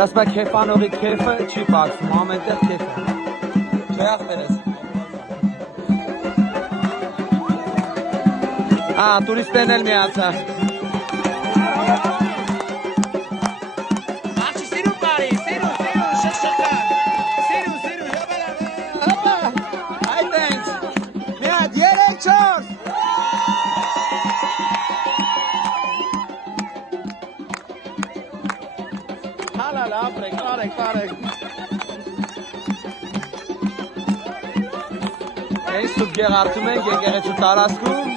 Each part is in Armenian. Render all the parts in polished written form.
ասում է քեֆանողի քեֆը չի բացվում, ամենտեղ քեֆ է։ Չէ ախտերես։ Տուրիստներն էլ միացա։ Այս սուպ գեղարդում ենք եկեղեցու տարածքում։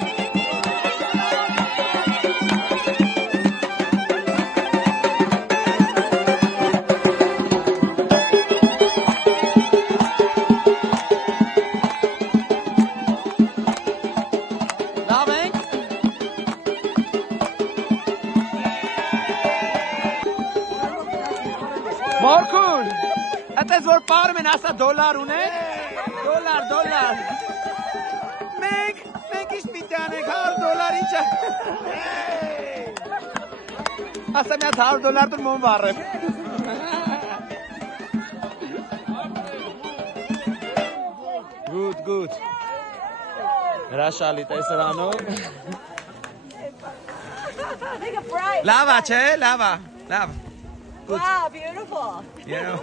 Լավ ենք։ Մորքուն, այդպես որ պարում են ասա դոլար ունեք, դոլար։ Մենք իշտ պիտի անենք, $100 ինչ է։ Ասա մի հատ $100 դուր մոն վառեմ։ Good։ Հրաշալի տեսարանով։ Լավա չէ, լավա։ Wow, beautiful. You know.